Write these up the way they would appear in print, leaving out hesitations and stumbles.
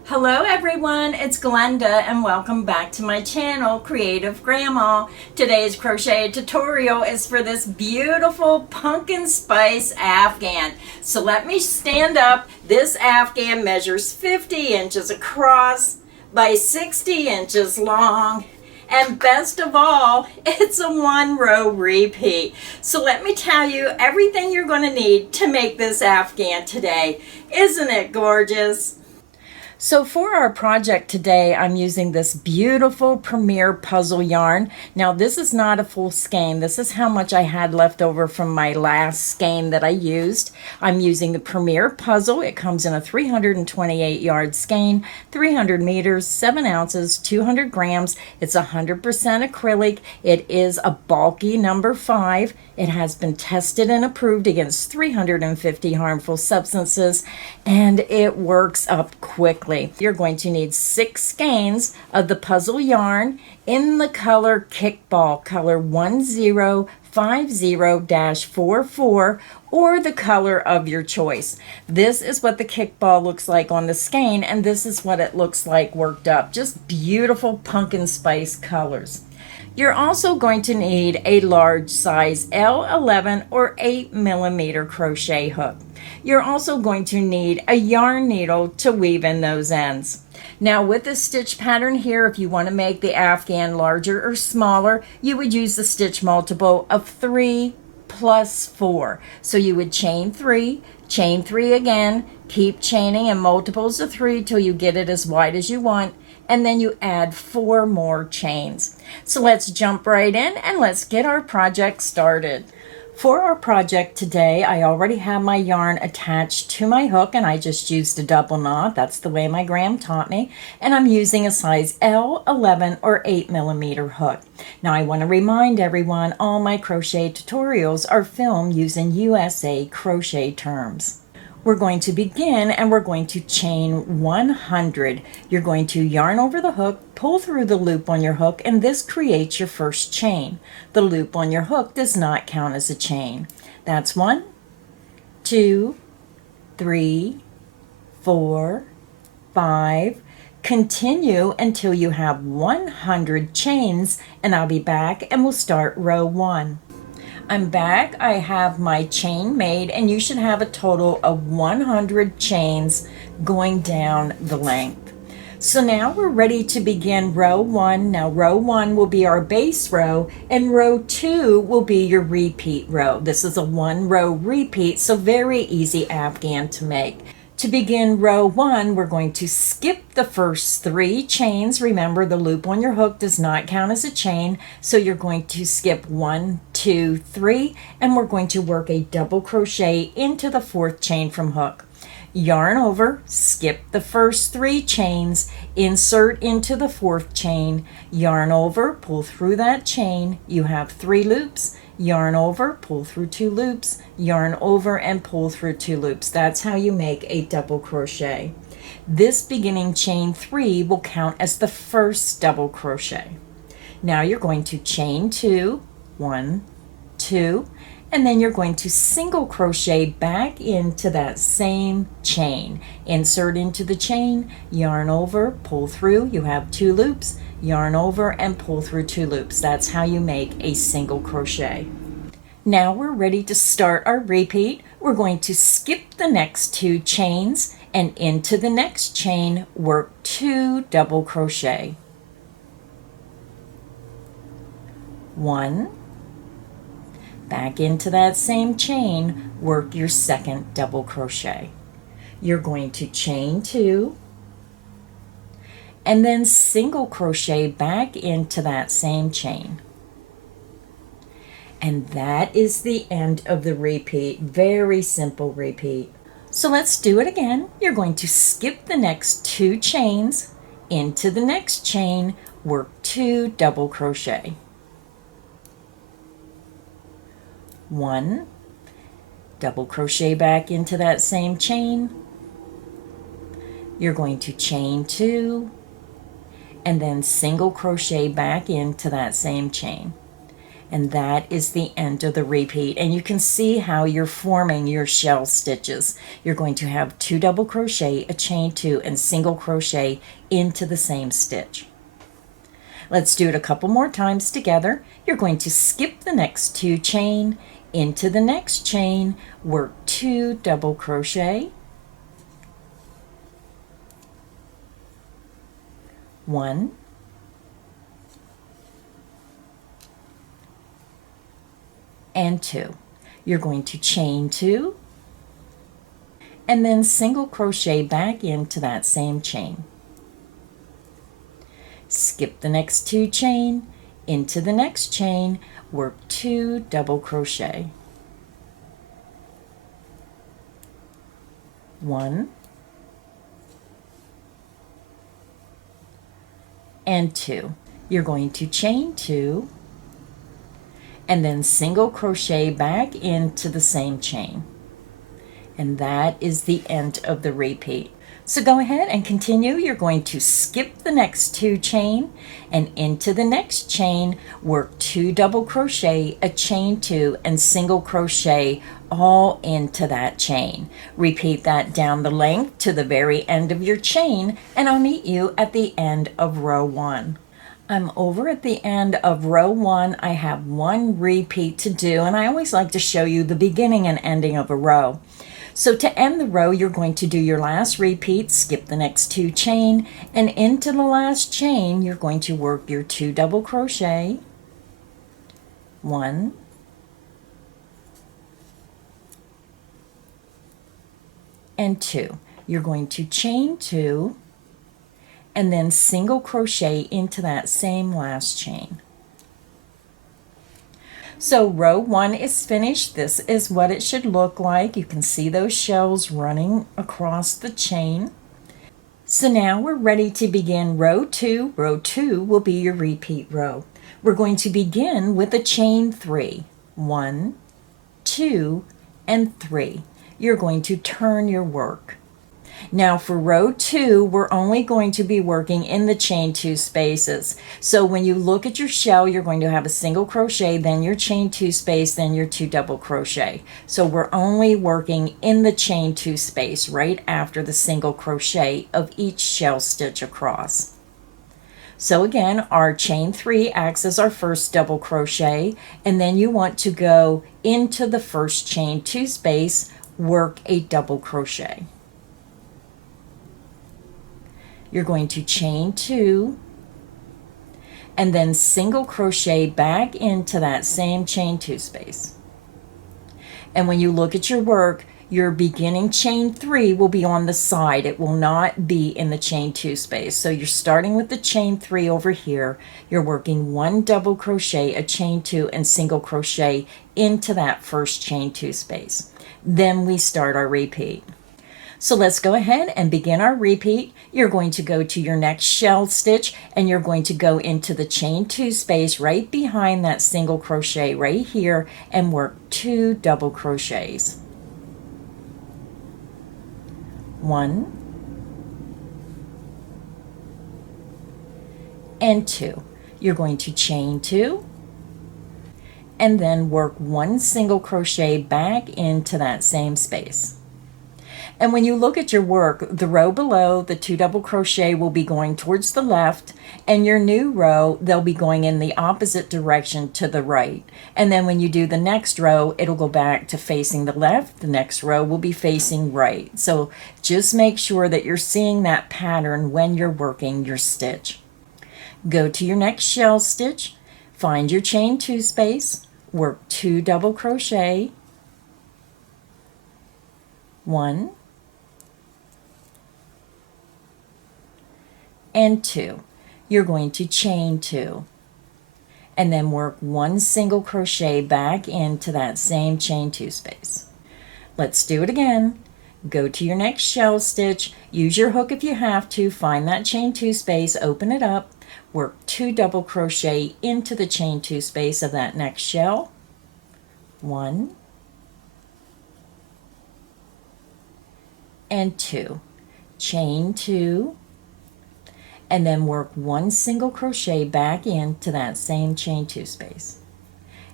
Hello everyone, it's Glenda and welcome back to my channel, Creative Grandma. Today's crochet tutorial is for this beautiful pumpkin spice afghan. So let me stand up. This afghan measures 50 inches across by 60 inches long. And best of all, it's a one row repeat. So let me tell you everything you're going to need to make this afghan today. Isn't it gorgeous? So for our project today, I'm using this beautiful Premier puzzle yarn. Now this is not a full skein. This is how much I had left over from my last skein that I used. I'm using the Premier puzzle. It comes in a 328 yard skein, 300 meters, 7 ounces, 200 grams. It's 100% acrylic. It is a bulky number 5. It has been tested and approved against 350 harmful substances, and it works up quickly. You're going to need 6 skeins of the puzzle yarn in the color Kickball, color 1050-44, or the color of your choice. This is what the Kickball looks like on the skein, and this is what it looks like worked up. Just beautiful pumpkin spice colors. You're also going to need a large size L11 or 8 millimeter crochet hook. You're also going to need a yarn needle to weave in those ends. Now with the stitch pattern here, if you want to make the afghan larger or smaller, you would use the stitch multiple of 3 plus 4. So you would chain 3 again, keep chaining in multiples of 3 till you get it as wide as you want, and then you add 4 more chains. So let's jump right in and let's get our project started. For our project today, I already have my yarn attached to my hook, and I just used a double knot. That's the way my gram taught me. And I'm using a size L11 or 8 millimeter hook. Now I want to remind everyone, all my crochet tutorials are filmed using USA crochet terms. We're going to begin and we're going to chain 100. You're going to yarn over the hook, pull through the loop on your hook, and this creates your first chain. The loop on your hook does not count as a chain. That's 1, 2, 3, 4, 5. Continue until you have 100 chains, and I'll be back and we'll start row 1. I'm back. I have my chain made, and you should have a total of 100 chains going down the length. So now we're ready to begin row 1. Now row 1 will be our base row, and row 2 will be your repeat row. This is a 1 row repeat, so very easy afghan to make. To begin row 1, we're going to skip the first 3 chains. Remember, the loop on your hook does not count as a chain, so you're going to skip 1, 2, 3, and we're going to work a double crochet into the 4th chain from hook. Yarn over, skip the first 3 chains, insert into the 4th chain, yarn over, pull through that chain. You have 3 loops. Yarn over, pull through 2 loops, yarn over and pull through 2 loops. That's how you make a double crochet. This beginning chain 3 will count as the first double crochet. Now you're going to chain 2, 1, 2, and then you're going to single crochet back into that same chain. Insert into the chain, yarn over, pull through. You have 2 loops. Yarn over and pull through 2 loops. That's how you make a single crochet. Now we're ready to start our repeat. We're going to skip the next 2 chains, and into the next chain work 2 double crochet. 1, back into that same chain, work your second double crochet. You're going to chain 2, and then single crochet back into that same chain. And that is the end of the repeat. Very simple repeat. So let's do it again. You're going to skip the next 2 chains, into the next chain, work 2 double crochet. 1, double crochet back into that same chain. You're going to chain 2, and then single crochet back into that same chain. And that is the end of the repeat. And you can see how you're forming your shell stitches. You're going to have 2 double crochet, a chain 2, and single crochet into the same stitch. Let's do it a couple more times together. You're going to skip the next 2 chain, into the next chain, work 2 double crochet, 1, and 2. You're going to chain 2 and then single crochet back into that same chain. Skip the next 2 chain, into the next chain, work 2 double crochet, 1 and 2. You're going to chain 2 and then single crochet back into the same chain. And that is the end of the repeat. So go ahead and continue. You're going to skip the next 2 chain and into the next chain, work 2 double crochet, a chain 2, and single crochet all into that chain. Repeat that down the length to the very end of your chain, and I'll meet you at the end of row 1. I'm over at the end of row 1. I have 1 repeat to do, and I always like to show you the beginning and ending of a row. So to end the row, you're going to do your last repeat, skip the next 2 chain, and into the last chain, you're going to work your 2 double crochet, 1, and 2. You're going to chain 2, and then single crochet into that same last chain. So row 1 is finished. This is what it should look like. You can see those shells running across the chain. So now we're ready to begin row 2. Row 2 will be your repeat row. We're going to begin with a chain 3. 1, 2, and 3. You're going to turn your work. Now for row 2, we're only going to be working in the chain 2 spaces. So when you look at your shell, you're going to have a single crochet, then your chain 2 space, then your 2 double crochet. So we're only working in the chain 2 space right after the single crochet of each shell stitch across. So again, our chain 3 acts as our first double crochet, and then you want to go into the first chain 2 space, work a double crochet. You're going to chain 2 and then single crochet back into that same chain 2 space. And when you look at your work, your beginning chain 3 will be on the side. It will not be in the chain 2 space. So you're starting with the chain 3 over here. You're working 1 double crochet, a chain 2, and single crochet into that first chain 2 space. Then we start our repeat. So let's go ahead and begin our repeat. You're going to go to your next shell stitch and you're going to go into the chain 2 space right behind that single crochet right here and work 2 double crochets. 1 and 2. You're going to chain 2 and then work 1 single crochet back into that same space. And when you look at your work, the row below, the 2 double crochet will be going towards the left, and your new row, they'll be going in the opposite direction to the right. And then when you do the next row, it'll go back to facing the left. The next row will be facing right. So just make sure that you're seeing that pattern when you're working your stitch. Go to your next shell stitch, find your chain 2 space, work 2 double crochet, 1 and 2. You're going to chain 2 and then work 1 single crochet back into that same chain 2 space. Let's do it again. Go to your next shell stitch, use your hook if you have to, find that chain 2 space, open it up, work 2 double crochet into the chain 2 space of that next shell, 1 and 2. Chain 2 and then work 1 single crochet back into that same chain 2 space.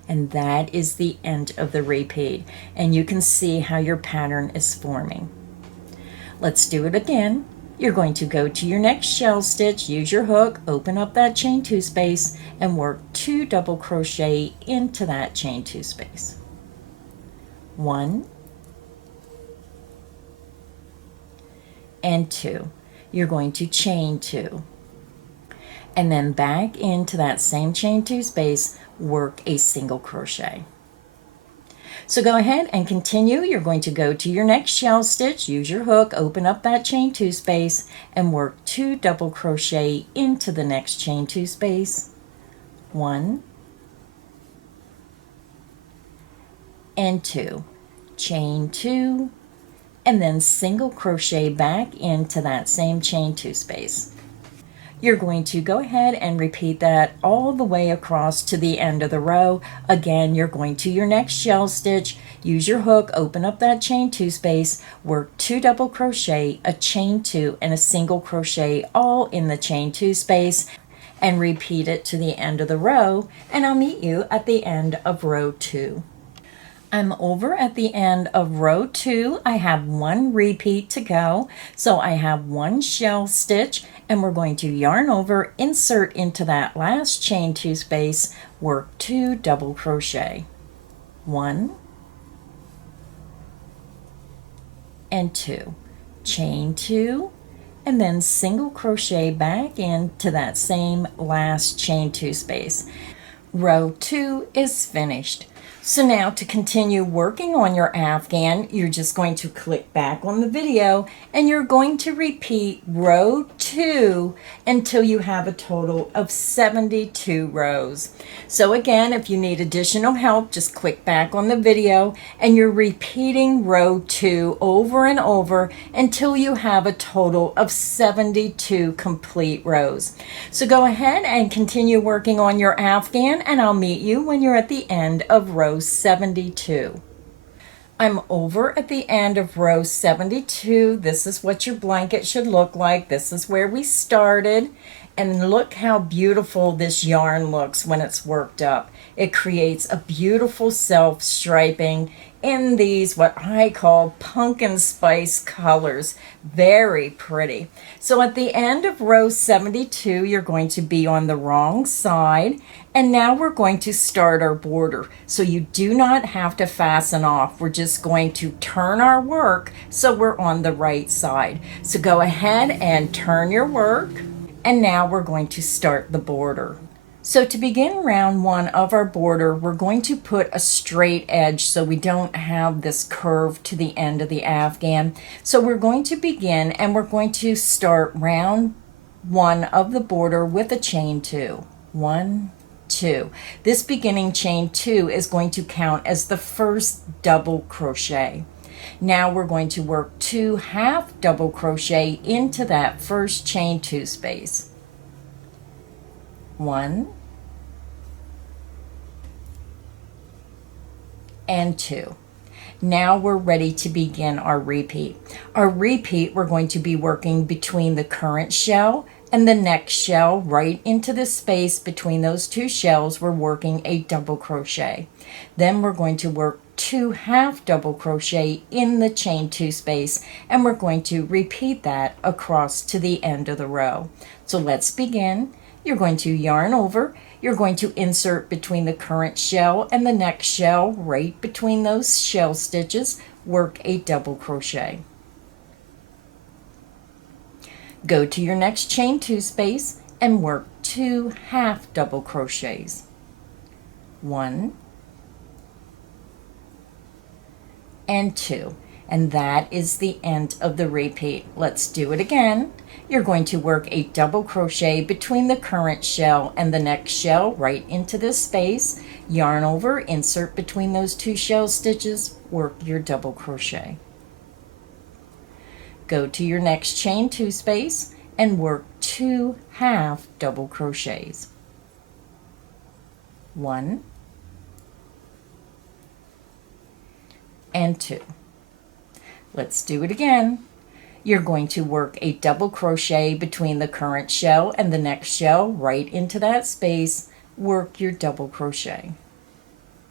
And that is the end of the repeat. And you can see how your pattern is forming. Let's do it again. You're going to go to your next shell stitch, use your hook, open up that chain 2 space, and work 2 double crochet into that chain 2 space. 1 and 2. You're going to chain 2. And then back into that same chain 2 space, work a single crochet. So go ahead and continue. You're going to go to your next shell stitch, use your hook, open up that chain 2 space, and work 2 double crochet into the next chain 2 space. 1 and 2. Chain 2, and then single crochet back into that same chain 2 space. You're going to go ahead and repeat that all the way across to the end of the row. Again, you're going to your next shell stitch, use your hook, open up that chain 2 space, work 2 double crochet, a chain 2, and a single crochet all in the chain 2 space, and repeat it to the end of the row, and I'll meet you at the end of row 2. I'm over at the end of row 2. I have 1 repeat to go. So I have 1 shell stitch, and we're going to yarn over, insert into that last chain 2 space, work 2 double crochet. 1 and 2. Chain 2, and then single crochet back into that same last chain 2 space. Row 2 is finished. So now to continue working on your afghan, you're just going to click back on the video and you're going to repeat row 2 until you have a total of 72 rows. So again, if you need additional help, just click back on the video and you're repeating row 2 over and over until you have a total of 72 complete rows. So go ahead and continue working on your afghan, and I'll meet you when you're at the end of row 72. I'm over at the end of row 72. This is what your blanket should look like. This is where we started. And look how beautiful this yarn looks when it's worked up. It creates a beautiful self-striping in these what I call pumpkin spice colors. Very pretty. So at the end of row 72, you're going to be on the wrong side. And now we're going to start our border. So you do not have to fasten off. We're just going to turn our work so we're on the right side. So go ahead and turn your work. And now we're going to start the border. So to begin round 1 of our border, we're going to put a straight edge so we don't have this curve to the end of the afghan. So we're going to begin and we're going to start round 1 of the border with a chain 2. 1, 2. This beginning chain 2 is going to count as the first double crochet. Now we're going to work 2 half double crochet into that first chain 2 space. 1 and 2. Now we're ready to begin our repeat. Our repeat, we're going to be working between the current shell and the next shell. Right into the space between those 2 shells, we're working a double crochet. Then we're going to work 2 half double crochet in the chain 2 space, and we're going to repeat that across to the end of the row. So let's begin. You're going to yarn over, you're going to insert between the current shell and the next shell. Right between those shell stitches, work a double crochet. Go to your next chain 2 space and work 2 half double crochets. 1 and 2. And that is the end of the repeat. Let's do it again. You're going to work a double crochet between the current shell and the next shell right into this space. Yarn over, insert between those 2 shell stitches, work your double crochet. Go to your next chain 2 space and work 2 half double crochets. 1 and 2. Let's do it again. You're going to work a double crochet between the current shell and the next shell right into that space. Work your double crochet.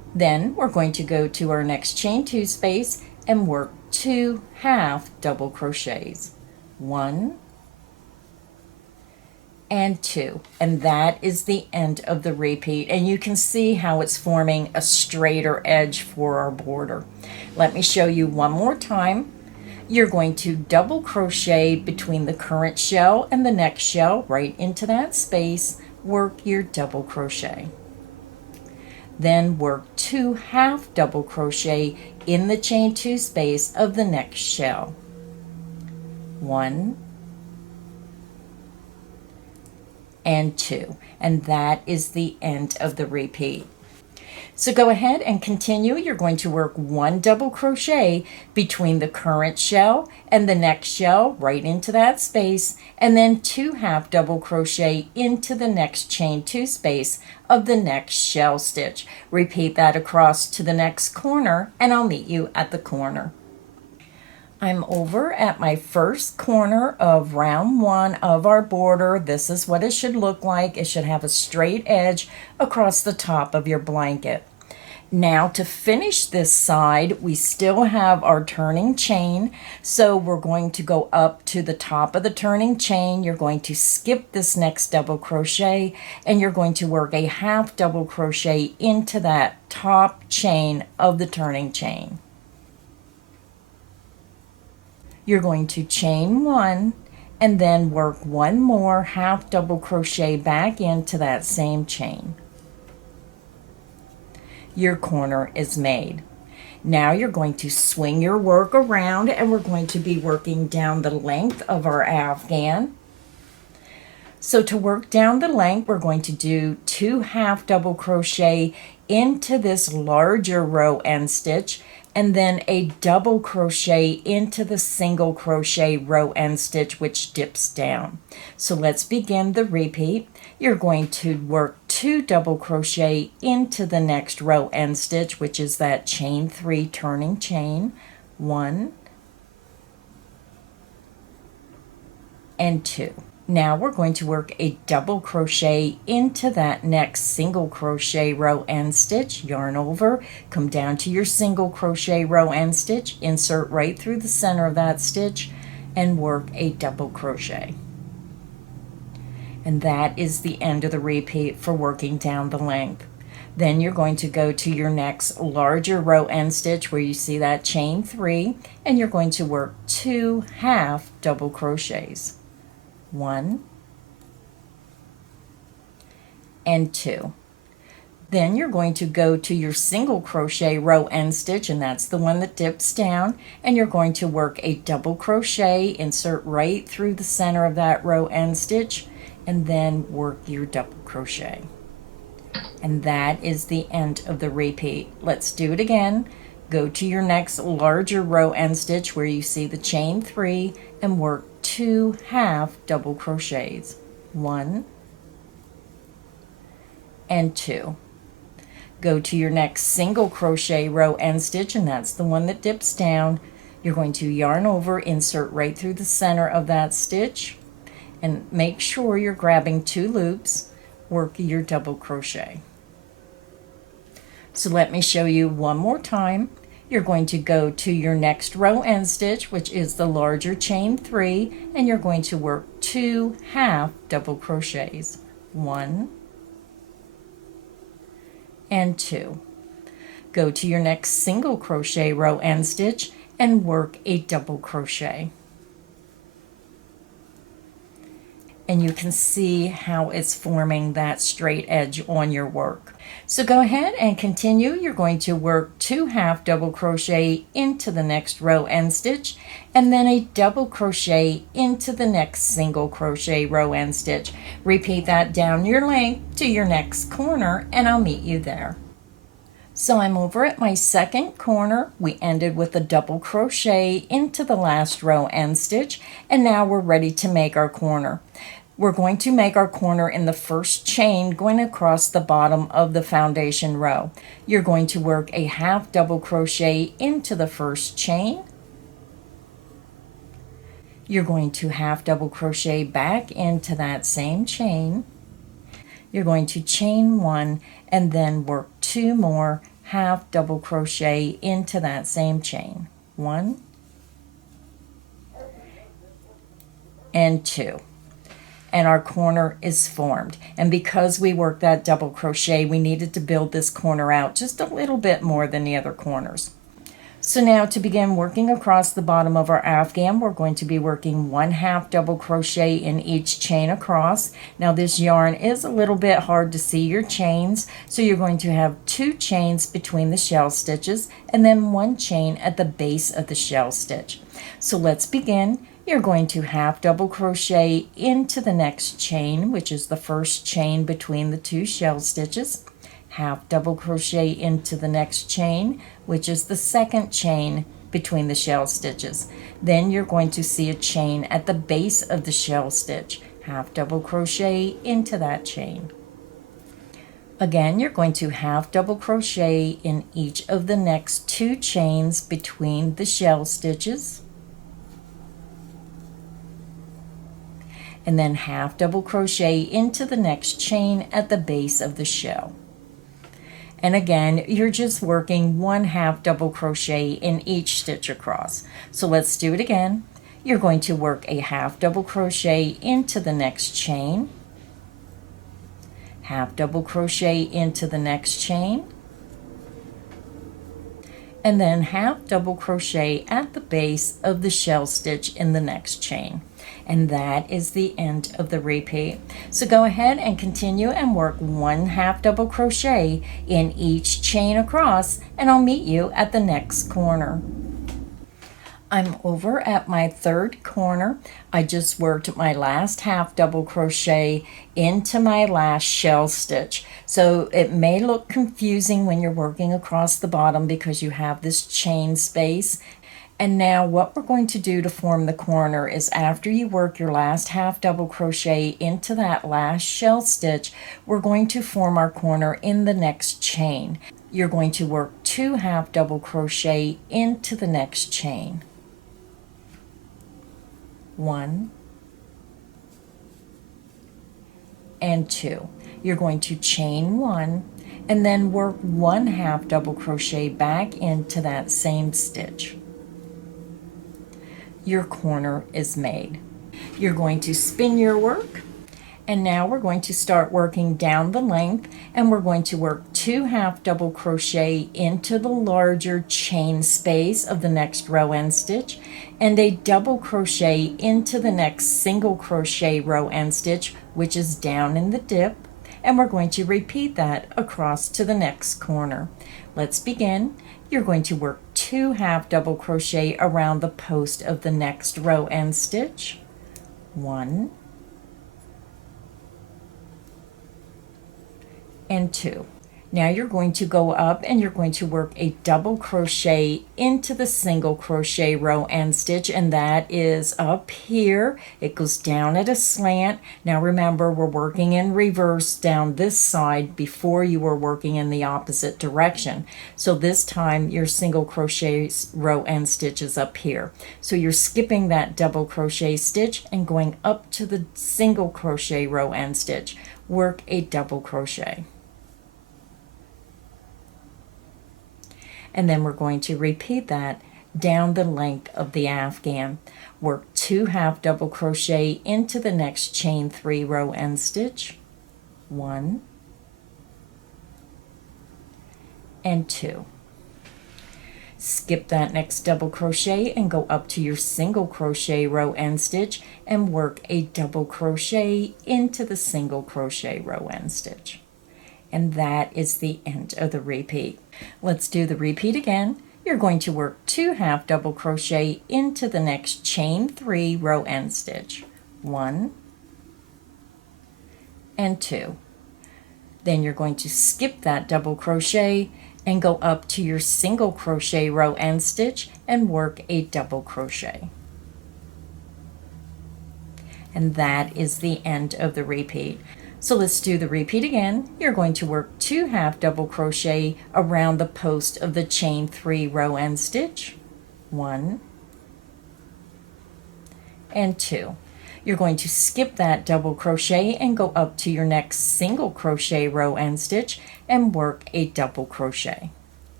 Then we're going to go to our next chain 2 space and work 2 half double crochets. 1 and 2, and that is the end of the repeat, and you can see how it's forming a straighter edge for our border. Let me show you one more time. You're going to double crochet between the current shell and the next shell, right into that space, work your double crochet. Then work 2 half double crochet in the chain 2 space of the next shell. 1 and 2, and that is the end of the repeat. So go ahead and continue. You're going to work 1 double crochet between the current shell and the next shell, right into that space, and then 2 half double crochet into the next chain 2 space of the next shell stitch. Repeat that across to the next corner, and I'll meet you at the corner. I'm over at my first corner of round 1 of our border. This is what it should look like. It should have a straight edge across the top of your blanket. Now to finish this side, we still have our turning chain. So we're going to go up to the top of the turning chain. You're going to skip this next double crochet, and you're going to work a half double crochet into that top chain of the turning chain. You're going to chain 1 and then work 1 more half double crochet back into that same chain. Your corner is made. Now you're going to swing your work around, and we're going to be working down the length of our afghan. So to work down the length, we're going to do 2 half double crochet into this larger row end stitch, and then a double crochet into the single crochet row end stitch, which dips down. So let's begin the repeat. You're going to work 2 double crochet into the next row end stitch, which is that chain 3 turning chain. 1 and 2. Now we're going to work a double crochet into that next single crochet row end stitch, yarn over, come down to your single crochet row end stitch, insert right through the center of that stitch, and work a double crochet. And that is the end of the repeat for working down the length. Then you're going to go to your next larger row end stitch where you see that chain 3, and you're going to work 2 half double crochets. 1 and 2. Then you're going to go to your single crochet row end stitch, and that's the one that dips down, and you're going to work a double crochet, insert right through the center of that row end stitch, and then work your double crochet. And that is the end of the repeat. Let's do it again. Go to your next larger row end stitch where you see the chain 3 and work 2 half double crochets. 1 and 2. Go to your next single crochet row end stitch, and that's the one that dips down. You're going to yarn over, insert right through the center of that stitch, and make sure you're grabbing 2 loops, work your double crochet. So let me show you one more time. You're going to go to your next row end stitch, which is the larger chain 3, and you're going to work 2 half double crochets. 1 and 2. Go to your next single crochet row end stitch and work a double crochet. And you can see how it's forming that straight edge on your work. So go ahead and continue. You're going to work 2 half double crochet into the next row end stitch, and then a double crochet into the next single crochet row end stitch. Repeat that down your length to your next corner, and I'll meet you there. So I'm over at my second corner. We ended with a double crochet into the last row end stitch, and now we're ready to make our corner. We're going to make our corner in the first chain going across the bottom of the foundation row. You're going to work a half double crochet into the first chain. You're going to half double crochet back into that same chain. You're going to chain 1 and then work 2 more half double crochet into that same chain. 1 and 2. And our corner is formed. And because we worked that double crochet, we needed to build this corner out just a little bit more than the other corners. So now to begin working across the bottom of our afghan, we're going to be working 1/2 double crochet in each chain across. Now this yarn is a little bit hard to see your chains, so you're going to have 2 chains between the shell stitches and then 1 chain at the base of the shell stitch. So let's begin. You're going to 1/2 double crochet into the next chain, which is the first chain between the 2 shell stitches. 1/2 double crochet into the next chain, which is the second chain between the shell stitches. Then you're going to see a chain at the base of the shell stitch. 1/2 double crochet into that chain. Again, you're going to 1/2 double crochet in each of the next 2 chains between the shell stitches. And then 1/2 double crochet into the next chain at the base of the shell. And again, you're just working 1/2 double crochet in each stitch across. So let's do it again. You're going to work a 1/2 double crochet into the next chain, 1/2 double crochet into the next chain, and then 1/2 double crochet at the base of the shell stitch in the next chain. And that is the end of the repeat. So go ahead and continue and work 1/2 double crochet in each chain across, and I'll meet you at the next corner. I'm over at my 3rd corner. I just worked my last 1/2 double crochet into my last shell stitch. So it may look confusing when you're working across the bottom because you have this chain space. And now what we're going to do to form the corner is after you work your last 1/2 double crochet into that last shell stitch, we're going to form our corner in the next chain. You're going to work 2 1/2 double crochet into the next chain. 1 and 2. You're going to chain 1 and then work 1 1/2 double crochet back into that same stitch. Your corner is made. You're going to spin your work, and now we're going to start working down the length, and we're going to work 2 1/2 double crochet into the larger chain space of the next row end stitch and a double crochet into the next single crochet row end stitch, which is down in the dip, and we're going to repeat that across to the next corner. Let's begin. You're going to work 2 1/2 double crochet around the post of the next row end stitch. 1 and 2. Now you're going to go up and you're going to work a double crochet into the single crochet row end stitch, and that is up here. It goes down at a slant. Now remember, we're working in reverse down this side before you were working in the opposite direction. So this time your single crochet row end stitch is up here. So you're skipping that double crochet stitch and going up to the single crochet row end stitch. Work a double crochet. And then we're going to repeat that down the length of the afghan. Work 2 1/2 double crochet into the next chain 3 row end stitch. 1 and 2. Skip that next double crochet and go up to your single crochet row end stitch and work a double crochet into the single crochet row end stitch. And that is the end of the repeat. Let's do the repeat again. You're going to work 2 1/2 double crochet into the next chain 3 row end stitch. 1 and 2. Then you're going to skip that double crochet and go up to your single crochet row end stitch and work a double crochet. And that is the end of the repeat. So let's do the repeat again. You're going to work 2 1/2 double crochet around the post of the chain 3 row end stitch. 1 and 2. You're going to skip that double crochet and go up to your next single crochet row end stitch and work a double crochet.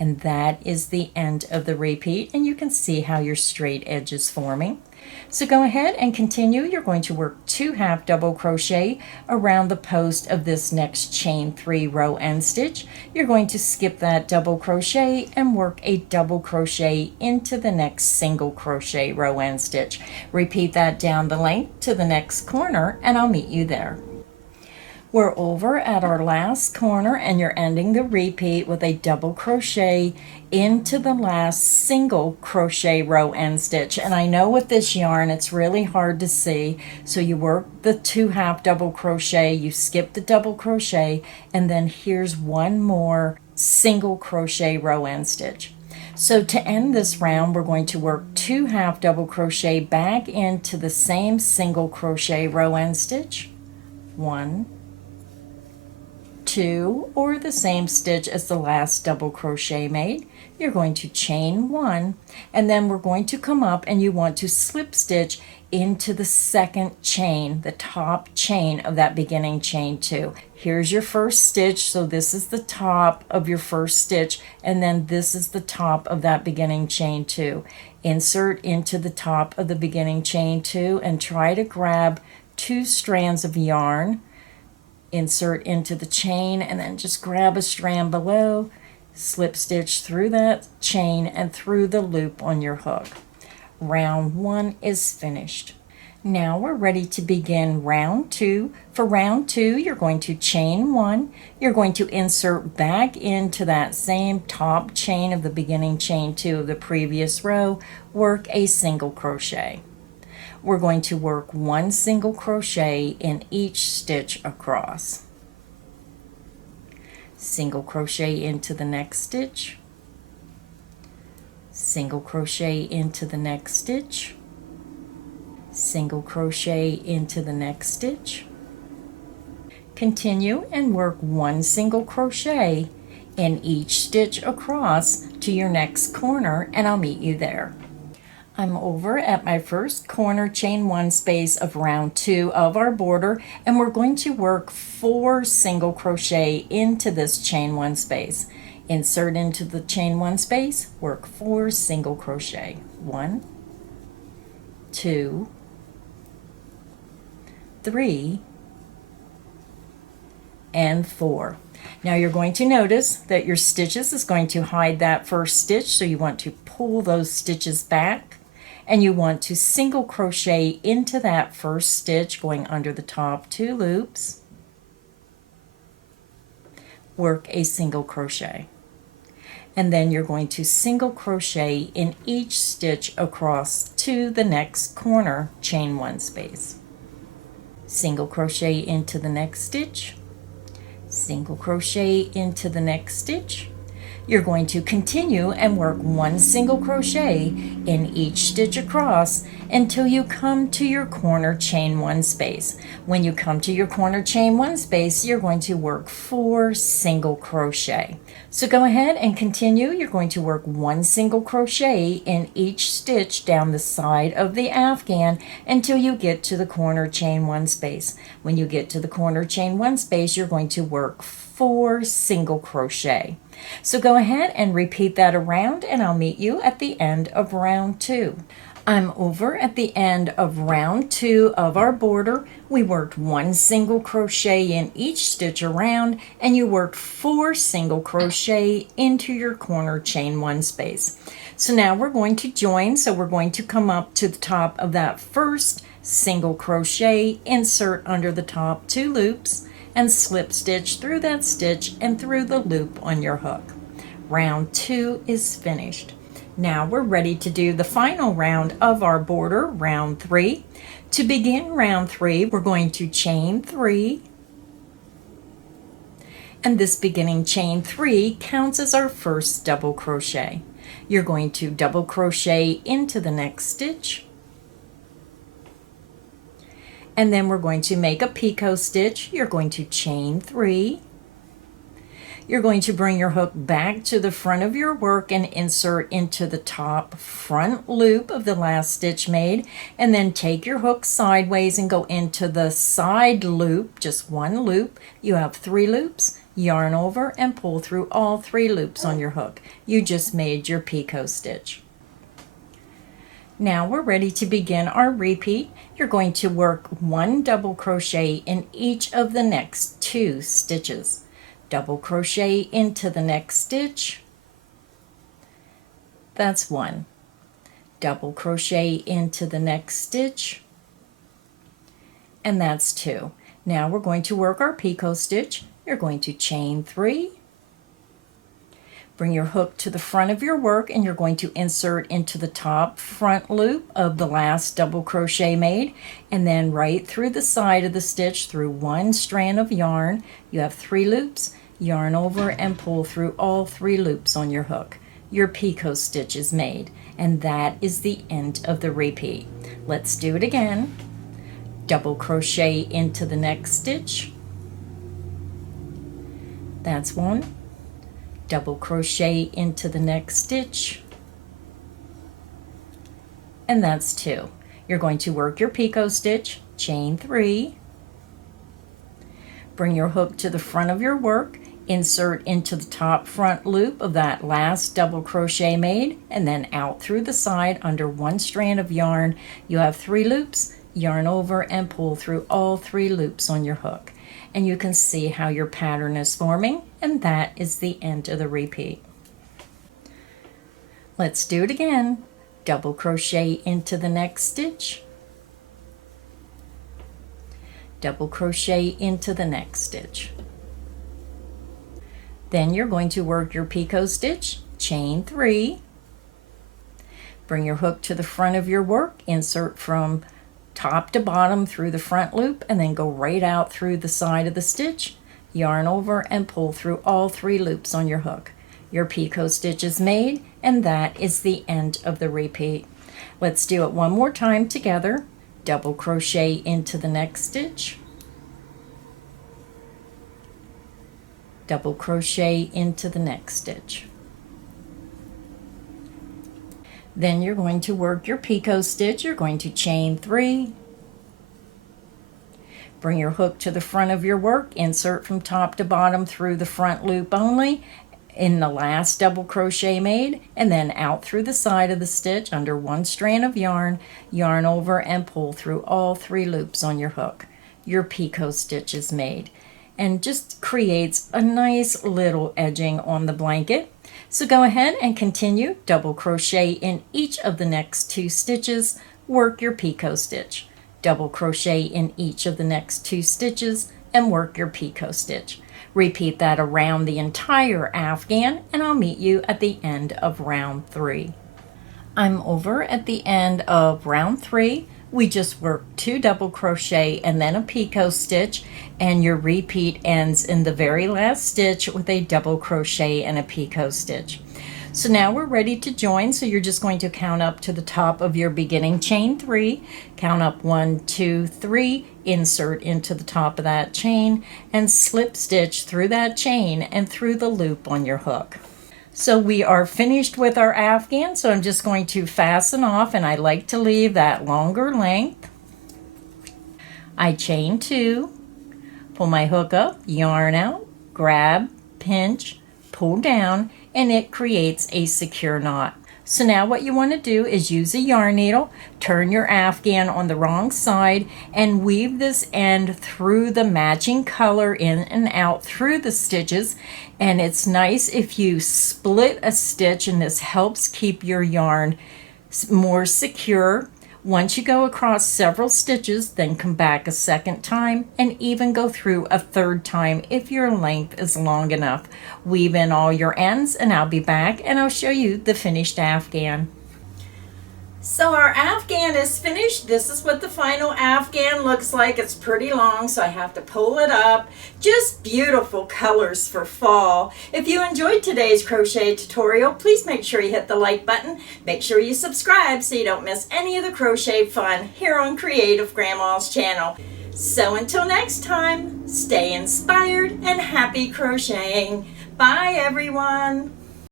And that is the end of the repeat, and you can see how your straight edge is forming. So go ahead and continue. You're going to work 2 half double crochet around the post of this next chain 3 row end stitch. You're going to skip that double crochet and work a double crochet into the next single crochet row end stitch. Repeat that down the length to the next corner, and I'll meet you there. We're over at our last corner, and you're ending the repeat with a double crochet into the last single crochet row end stitch. And I know with this yarn it's really hard to see, so you work the 2 half double crochet, you skip the double crochet, and then here's one more single crochet row end stitch. So to end this round, we're going to work 2 half double crochet back into the same single crochet row end stitch, 1, 2, or the same stitch as the last double crochet made. You're going to chain 1, and then we're going to come up, and you want to slip stitch into the second chain, the top chain of that beginning chain 2. Here's your first stitch, so this is the top of your first stitch, and then this is the top of that beginning chain 2. Insert into the top of the beginning chain 2 and try to grab 2 strands of yarn. Insert into the chain, and then just grab a strand below, slip stitch through that chain and through the loop on your hook. Round 1 is finished. Now we're ready to begin round 2. For round 2, you're going to chain 1. You're going to insert back into that same top chain of the beginning chain 2 of the previous row, work a single crochet. We're going to work 1 single crochet in each stitch across. Single crochet into the next stitch, single crochet into the next stitch, single crochet into the next stitch. Continue and work 1 single crochet in each stitch across to your next corner, and I'll meet you there. I'm over at my first corner chain 1 space of round 2 of our border, and we're going to work 4 single crochet into this chain 1 space. Insert into the chain 1 space, work 4 single crochet. 1, 2, 3, and 4. Now you're going to notice that your stitches is going to hide that first stitch, so you want to pull those stitches back, and you want to single crochet into that first stitch going under the top 2 loops, work a single crochet, and then you're going to single crochet in each stitch across to the next corner chain 1 space. Single crochet into the next stitch, single crochet into the next stitch. You're going to continue and work 1 single crochet in each stitch across until you come to your corner chain 1 space. When you come to your corner chain 1 space, you're going to work 4 single crochet. So go ahead and continue. You're going to work 1 single crochet in each stitch down the side of the afghan until you get to the corner chain 1 space. When you get to the corner chain 1 space, you're going to work 4 single crochet. So go ahead and repeat that around, and I'll meet you at the end of round 2. I'm over at the end of round 2 of our border. We worked 1 single crochet in each stitch around, and you worked 4 single crochet into your corner chain 1 space. So now we're going to join, so we're going to come up to the top of that first single crochet, insert under the top 2 loops, and slip stitch through that stitch and through the loop on your hook. Round 2 is finished. Now we're ready to do the final round of our border, round 3. To begin round 3, we're going to chain 3, and this beginning chain 3 counts as our first double crochet. You're going to double crochet into the next stitch, and then we're going to make a picot stitch. You're going to chain 3. You're going to bring your hook back to the front of your work and insert into the top front loop of the last stitch made, and then take your hook sideways and go into the side loop, just 1 loop. You have 3 loops. yarn over, and pull through all 3 loops on your hook. You just made your picot stitch. Now we're ready to begin our repeat. You're going to work 1 double crochet in each of the next 2 stitches. Double crochet into the next stitch. That's 1. Double crochet into the next stitch. And that's 2. Now we're going to work our picot stitch. You're going to chain 3. Bring your hook to the front of your work and you're going to insert into the top front loop of the last double crochet made, and then right through the side of the stitch through 1 strand of yarn. You have 3 loops, yarn over and pull through all 3 loops on your hook. Your picot stitch is made, and that is the end of the repeat. Let's do it again. Double crochet into the next stitch. That's 1. Double crochet into the next stitch, and that's 2. You're going to work your picot stitch, chain 3, bring your hook to the front of your work, insert into the top front loop of that last double crochet made, and then out through the side under 1 strand of yarn. You have 3 loops, yarn over and pull through all 3 loops on your hook. And you can see how your pattern is forming, and that is the end of the repeat. Let's do it again. Double crochet into the next stitch. Double crochet into the next stitch. Then you're going to work your picot stitch, chain 3. Bring your hook to the front of your work, insert from top to bottom through the front loop, and then go right out through the side of the stitch, yarn over and pull through all 3 loops on your hook. Your picot stitch is made, and that is the end of the repeat. Let's do it one more time together. Double crochet into the next stitch, double crochet into the next stitch. Then you're going to work your picot stitch. You're going to chain 3. Bring your hook to the front of your work, insert from top to bottom through the front loop only in the last double crochet made, and then out through the side of the stitch under 1 strand of yarn, yarn over and pull through all 3 loops on your hook. Your picot stitch is made, and just creates a nice little edging on the blanket. So go ahead and continue. Double crochet in each of the next 2 stitches, work your picot stitch. Double crochet in each of the next 2 stitches and work your picot stitch. Repeat that around the entire afghan, and I'll meet you at the end of round 3. I'm over at the end of round 3. We just worked 2 double crochet and then a picot stitch, and your repeat ends in the very last stitch with a double crochet and a picot stitch. So now we're ready to join, so you're just going to count up to the top of your beginning chain 3, count up 1, 2, 3, insert into the top of that chain, and slip stitch through that chain and through the loop on your hook. So we are finished with our afghan, so I'm just going to fasten off, and I like to leave that longer length. I chain 2, pull my hook up, yarn out, grab, pinch, pull down, and it creates a secure knot. So now what you want to do is use a yarn needle, turn your afghan on the wrong side, and weave this end through the matching color in and out through the stitches. And it's nice if you split a stitch, and this helps keep your yarn more secure. Once you go across several stitches, then come back a second time and even go through a third time if your length is long enough. Weave in all your ends, and I'll be back and I'll show you the finished afghan. So our afghan is finished. This is what the final afghan looks like. It's pretty long, so I have to pull it up. Just beautiful colors for fall. If you enjoyed today's crochet tutorial, please make sure you hit the like button. Make sure you subscribe so you don't miss any of the crochet fun here on Creative Grandma's channel. So until next time, stay inspired and happy crocheting. Bye everyone.